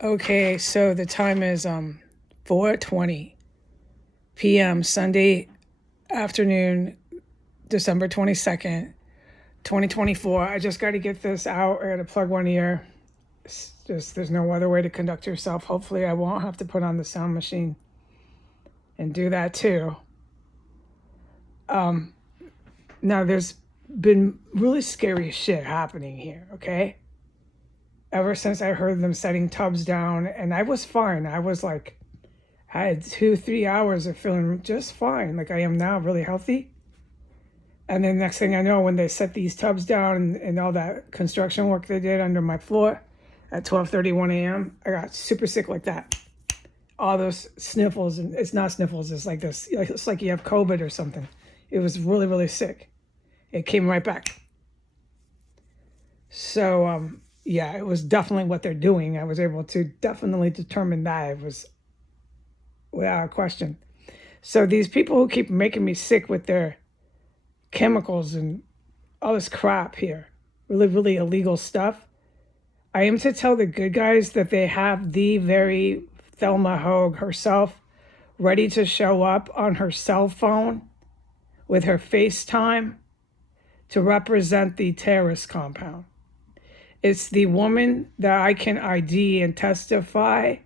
Okay, so the time is 4:20 p.m. Sunday afternoon, December 22nd, 2024. I just got to get this out. I got to plug one ear. It's just there's no other way to conduct yourself. Hopefully, I won't have to put on the sound machine and do that too. Now, there's been really scary shit happening here, okay? Ever since I heard them setting tubs down, and I was fine. I was like, I had 2, 3 hours of feeling just fine, like I am now, really healthy. And then next thing I know, when they set these tubs down and all that construction work they did under my floor at 12:31 a.m., I got super sick like that. All those sniffles, and it's not sniffles, it's like this, it's like you have COVID or something. It was really, really sick. It came right back. So, yeah, it was definitely what they're doing. I was able to definitely determine that it was without a question. So these people who keep making me sick with their chemicals and all this crap here, really, really illegal stuff. I am to tell the good guys that they have the very Thelma Houge herself ready to show up on her cell phone with her FaceTime to represent the terrorist compound. It's the woman that I can ID and testify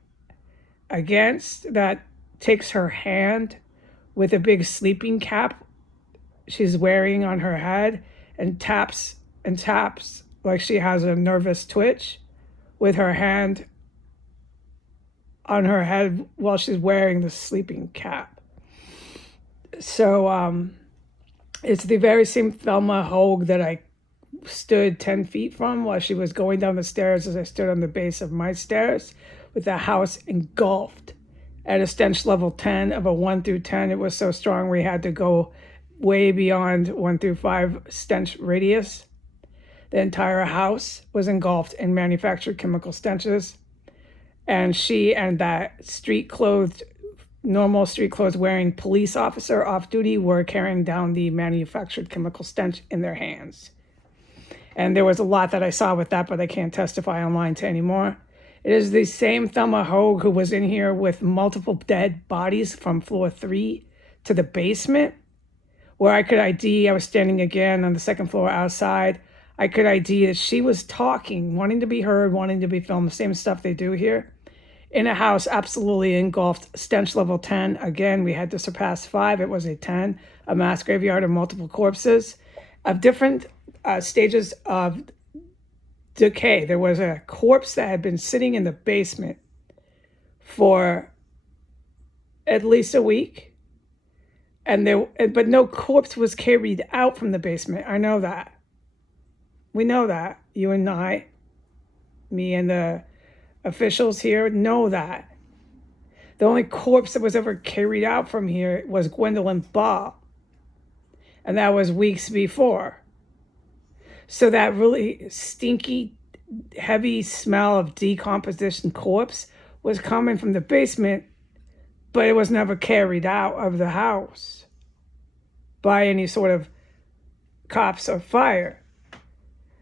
against that takes her hand with a big sleeping cap she's wearing on her head and taps like she has a nervous twitch with her hand on her head while she's wearing the sleeping cap. So it's the very same Thelma Houge that I stood 10 feet from while she was going down the stairs as I stood on the base of my stairs with the house engulfed at a stench level 10 of a 1 through 10. It was so strong we had to go way beyond 1 through 5 stench radius. The entire house was engulfed in manufactured chemical stenches. And she and that normal street clothes wearing police officer off duty were carrying down the manufactured chemical stench in their hands. And there was a lot that I saw with that, but I can't testify online to anymore. It is the same Thelma Houge who was in here with multiple dead bodies from floor 3 to the basement, where I could ID, I was standing again on the second floor outside. I could ID that she was talking, wanting to be heard, wanting to be filmed, the same stuff they do here. In a house absolutely engulfed, stench level 10. Again, we had to surpass 5. It was a 10, a mass graveyard of multiple corpses of different stages of decay. There was a corpse that had been sitting in the basement for at least a week. But no corpse was carried out from the basement. I know that. We know that. You and I, me and the officials here know that. The only corpse that was ever carried out from here was Gwendolyn Ball. And that was weeks before. So that really stinky, heavy smell of decomposition corpse was coming from the basement, but it was never carried out of the house by any sort of cops or fire.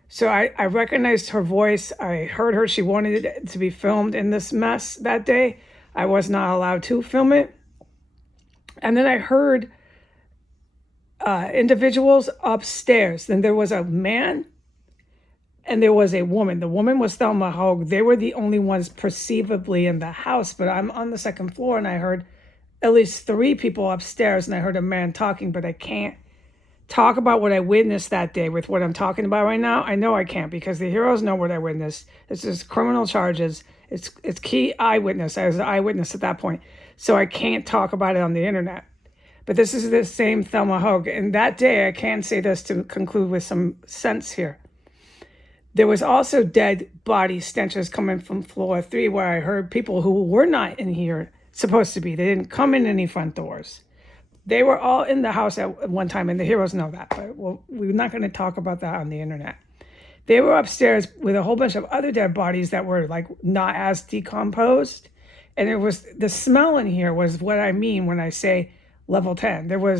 So I recognized her voice. I heard her. She wanted it to be filmed in this mess that day. I was not allowed to film it. And then I heard individuals upstairs. Then there was a man and there was a woman. The woman was Thelma Houge. They were the only ones perceivably in the house, but I'm on the second floor and I heard at least 3 people upstairs and I heard a man talking, but I can't talk about what I witnessed that day with what I'm talking about right now. I know I can't because the heroes know what I witnessed. It's just criminal charges. It's key eyewitness. I was an eyewitness at that point. So I can't talk about it on the internet. But this is the same Thelma Houge. And that day, I can say this to conclude with some sense here. There was also dead body stenches coming from floor 3 where I heard people who were not in here supposed to be. They didn't come in any front doors. They were all in the house at one time, and the heroes know that, but we're not going to talk about that on the internet. They were upstairs with a whole bunch of other dead bodies that were like not as decomposed. And it was the smell in here was what I mean when I say level 10. There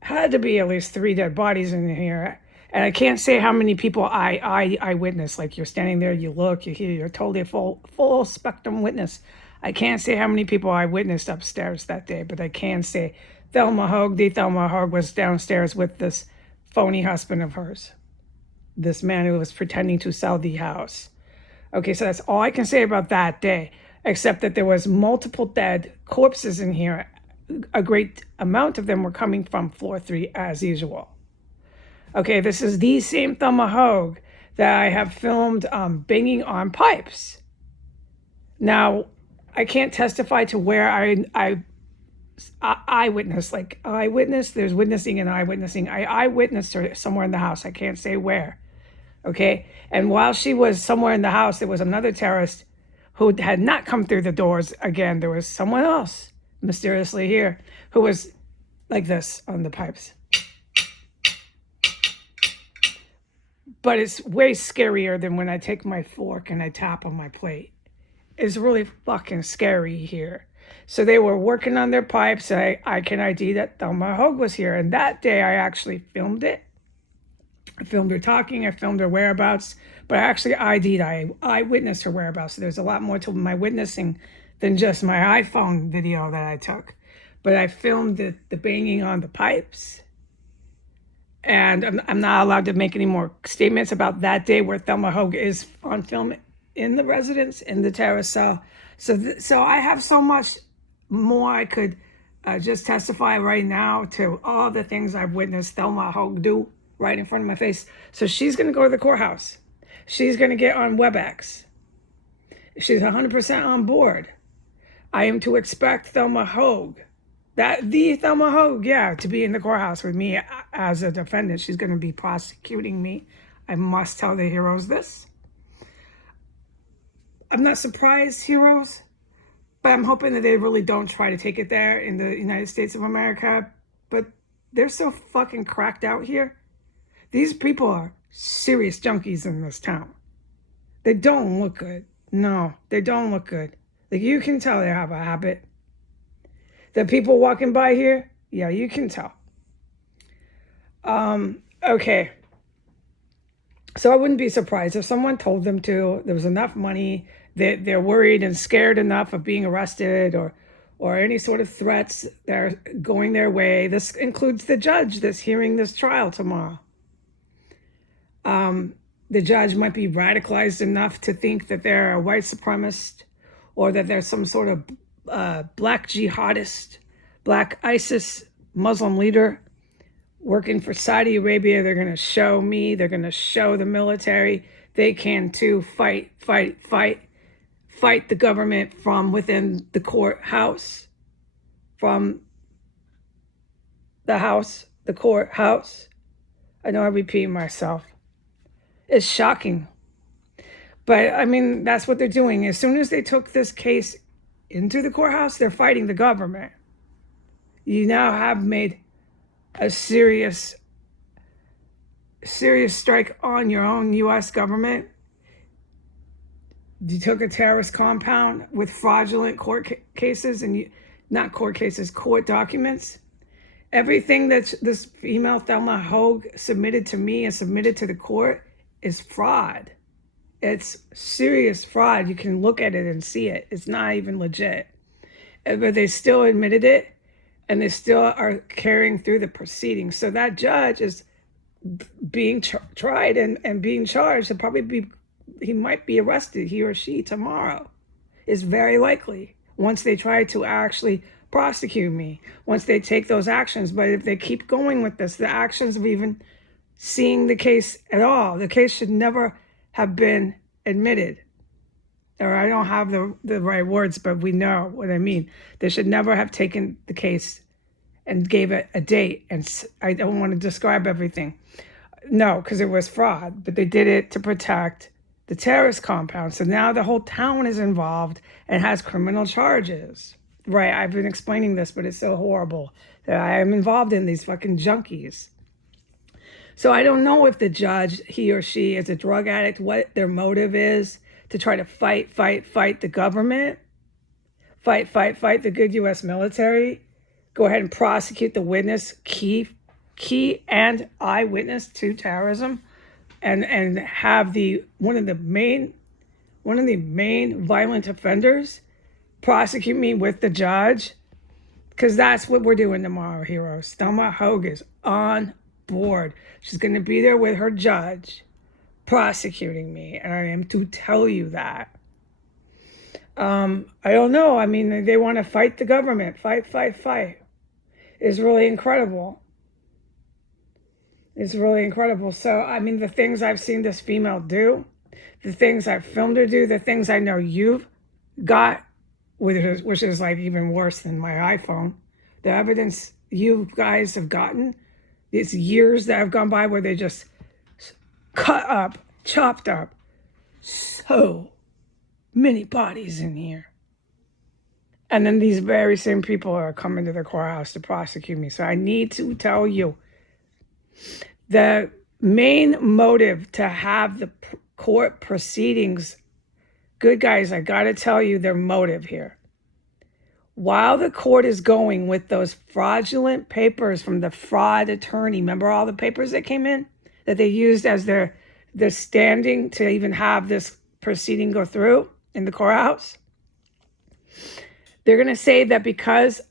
had to be at least 3 dead bodies in here. And I can't say how many people I witnessed. Like you're standing there, you look, you hear, you're totally a full spectrum witness. I can't say how many people I witnessed upstairs that day, but I can say Thelma Houge was downstairs with this phony husband of hers. This man who was pretending to sell the house. Okay, so that's all I can say about that day, except that there was multiple dead corpses in here. A great amount of them were coming from floor 3 as usual. Okay, this is the same Thelma Houge that I have filmed banging on pipes. Now, I can't testify to where I witnessed, like eyewitness, there's witnessing and eyewitnessing. I witnessed her somewhere in the house. I can't say where. Okay, and while she was somewhere in the house, there was another terrorist who had not come through the doors again. There was someone else mysteriously here who was like this on the pipes. But it's way scarier than when I take my fork and I tap on my plate. It's really fucking scary here. So they were working on their pipes. I can ID that Thelma Houge was here. And that day I actually filmed it. I filmed her talking. I filmed her whereabouts. But I actually ID'd. I witnessed her whereabouts. So there's a lot more to my witnessing than just my iPhone video that I took. But I filmed the banging on the pipes. And I'm not allowed to make any more statements about that day where Thelma Houge is on film in the residence, in the terrace cell. So I have so much more I could just testify right now to all the things I've witnessed Thelma Houge do right in front of my face. So she's going to go to the courthouse. She's going to get on WebEx. She's 100% on board. I am to expect Thelma Houge. The Thelma Houge, yeah, to be in the courthouse with me as a defendant. She's going to be prosecuting me. I must tell the heroes this. I'm not surprised, heroes, but I'm hoping that they really don't try to take it there in the United States of America. But they're so fucking cracked out here. These people are serious junkies in this town. They don't look good. No, they don't look good. Like, you can tell they have a habit. The people walking by here, yeah, you can tell. Okay. So I wouldn't be surprised if someone told them to, there was enough money, that they're worried and scared enough of being arrested or any sort of threats that are going their way. This includes the judge that's hearing this trial tomorrow. The judge might be radicalized enough to think that they're a white supremacist or that there's some sort of black jihadist, black ISIS Muslim leader working for Saudi Arabia. They're going to show me, they're going to show the military they can too fight the government from within the courthouse, from the house, the courthouse. I know I'm repeating myself. It's shocking. But I mean, that's what they're doing. As soon as they took this case into the courthouse, they're fighting the government. You now have made a serious strike on your own U.S. government. You took a terrorist compound with fraudulent court cases and not court cases, court documents. Everything that this female Thelma Houge submitted to me and submitted to the court is fraud. It's serious fraud. You can look at it and see it. It's not even legit. But they still admitted it, and they still are carrying through the proceedings. So that judge is being tried and being charged. He might be arrested, he or she, tomorrow. It's very likely, once they try to actually prosecute me, once they take those actions. But if they keep going with this, the actions of even seeing the case at all, the case should never have been admitted. Or I don't have the right words, but we know what I mean. They should never have taken the case and gave it a date. And I don't want to describe everything. No, because it was fraud. But they did it to protect the terrorist compound. So now the whole town is involved and has criminal charges. Right, I've been explaining this, but it's so horrible that I am involved in these fucking junkies. So I don't know if the judge, he or she, is a drug addict, what their motive is to try to fight the government, fight the good U.S. military, go ahead and prosecute the witness, key key and eyewitness to terrorism, and have one of the main violent offenders prosecute me with the judge, because that's what we're doing tomorrow, heroes. Thelma Houge is on board. She's going to be there with her judge prosecuting me, and I am to tell you that. I don't know. I mean, they want to fight the government. Fight. It's really incredible. It's really incredible. So, I mean, the things I've seen this female do, the things I've filmed her do, the things I know you've got, which is like even worse than my iPhone. The evidence you guys have gotten, it's years that have gone by where they just cut up, chopped up so many bodies in here. And then these very same people are coming to the courthouse to prosecute me. So I need to tell you, the main motive to have the court proceedings, good guys, I got to tell you their motive here. While the court is going with those fraudulent papers from the fraud attorney, remember all the papers that came in that they used as their standing to even have this proceeding go through in the courthouse? They're going to say that because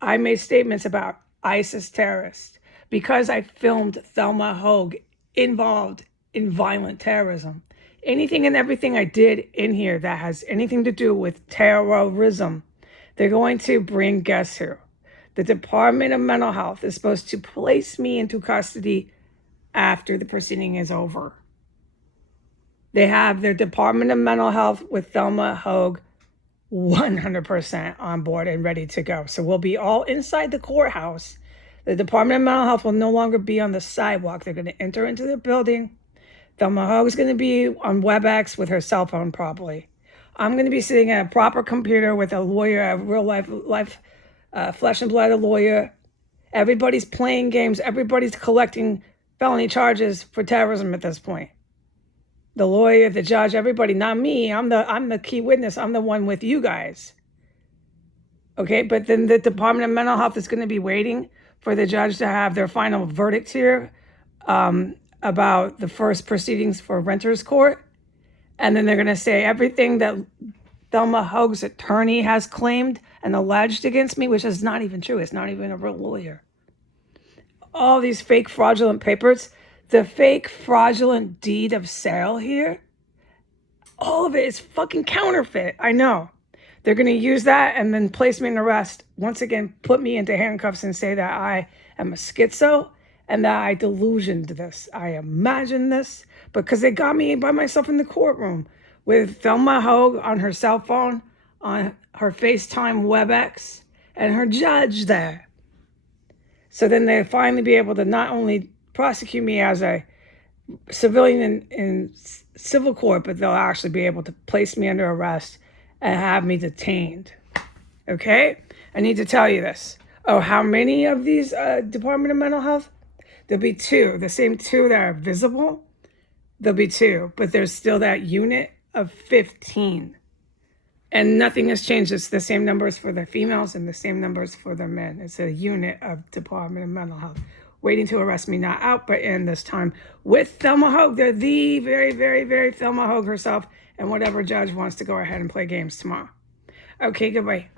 I made statements about ISIS terrorists, because I filmed Thelma Houge involved in violent terrorism, anything and everything I did in here that has anything to do with terrorism, they're going to bring, guess who? The Department of Mental Health is supposed to place me into custody after the proceeding is over. They have their Department of Mental Health with Thelma Houge 100% on board and ready to go. So we'll be all inside the courthouse. The Department of Mental Health will no longer be on the sidewalk. They're going to enter into the building. Thelma Houge is going to be on WebEx with her cell phone probably. I'm going to be sitting at a proper computer with a lawyer, a real life flesh and blood lawyer. Everybody's playing games. Everybody's collecting felony charges for terrorism at this point. The lawyer, the judge, everybody, not me. I'm the key witness. I'm the one with you guys. Okay, but then the Department of Mental Health is going to be waiting for the judge to have their final verdict here about the first proceedings for renters court. And then they're going to say everything that Thelma Houge's attorney has claimed and alleged against me, which is not even true. It's not even a real lawyer. All these fake fraudulent papers, the fake fraudulent deed of sale here, all of it is fucking counterfeit. I know. They're going to use that and then place me in arrest. Once again, put me into handcuffs and say that I am a schizo and that I delusioned this. I imagined this because they got me by myself in the courtroom with Thelma Houge on her cell phone, on her FaceTime WebEx, and her judge there. So then they'll finally be able to not only prosecute me as a civilian in civil court, but they'll actually be able to place me under arrest and have me detained. Okay? I need to tell you this. Oh, how many of these Department of Mental Health? There'll be two. The same two that are visible, there'll be two. But there's still that unit of 15. And nothing has changed. It's the same numbers for the females and the same numbers for the men. It's a unit of Department of Mental Health waiting to arrest me, not out, but in this time with Thelma Houge. They're the very, very, very Thelma Houge herself, and whatever judge wants to go ahead and play games tomorrow. Okay, goodbye.